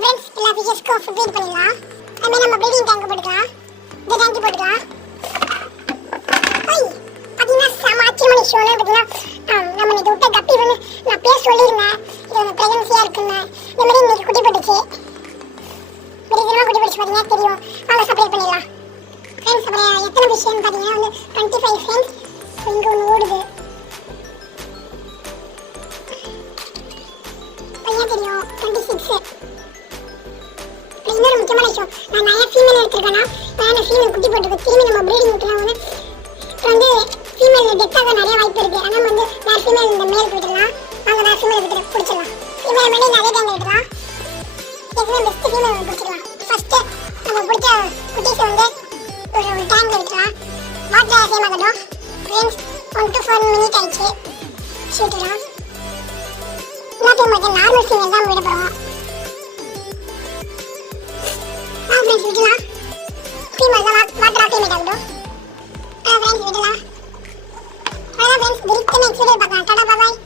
Friends எல்லா ஃபிஷஸ்க்கும் food feet பண்ணிடலாம். அதுமாதிரி நம்ம ப்ரீடிங் டேங்க் போட்டுக்கலாம். இந்த டேங்க் போட்டுக்கலாம். பார்த்தீங்கன்னா செம ஆச்சரியமான விஷயம் பார்த்தீங்கன்னா நம்ம இது விட்ட கப்பி வந்து நான் பேர் சொல்லியிருந்தேன். இது வந்து ப்ரெக்னன்சியாக இருக்குன்னு. இந்த மாதிரி இன்னைக்கு குட்டி போட்டுச்சு. விரிதனமாக குட்டி போட்டுச்சு பார்த்தீங்கன்னா தெரியும். வாங்க செப்பரேட் பண்ணிடலாம். ஃப்ரெண்ட்ஸ் அப்புறம் எத்தனை ஃபிஷ்ஷுன்னு பார்த்தீங்கன்னா வந்து 25 ஃப்ரெண்ட்ஸ். இங்கே ஒன்று ஓடுது. பையன் தெரியும் 26. இன்னொரு முக்கியமான விஷயம், நான் நிறைய ஃபீமேல் எடுத்துருக்கேன்னா நிறைய ஃபீமேல் குட்டி போட்டுருக்கு. திரும்பி நம்ம ப்ரீடிங் விட்டுலாம் வந்து வந்து ஃபீமேல் டெத்தாக நிறைய வாய்ப்பு இருக்குது. ஆனால் வந்து வேறு ஃபீமேல் இந்த மேல் போயிடலாம். நாங்கள் வேறு ஃபீமேல் விட்டு பிடிச்சிடலாம். ஃபீமேல் பண்ணி நிறைய டைம் எடுக்கலாம். எதுவுமே பெஸ்ட்டு ஃபீமேல் வந்து பிடிச்சிக்கலாம். ஃபஸ்ட்டு நம்ம பிடிச்ச குட்டீஸை வந்து ஒரு டேங்க் எடுக்கலாம். வாட்டர் சேம் ஆகட்டும். ஃப்ரெண்ட்ஸ் 1 to 4 மினிட் ஆயிடுச்சு. ஷூட்டுலாம் எல்லாத்தையும் மட்டும் நார்மல் ஃபீமேல் தான் விட போகிறோம். ஃப்ரெண்ட்ஸ் விடலாம். ஃபீமேல் தான் வாட்டர் ஆக்டிவேட் ஆகட்டும். ஃப்ரெண்ட்ஸ் விடலாம். அதான் ஃப்ரெண்ட்ஸ் திருப்பி நெக்ஸ்ட் வீடியோ பார்க்கலாம். டாடா பாய்.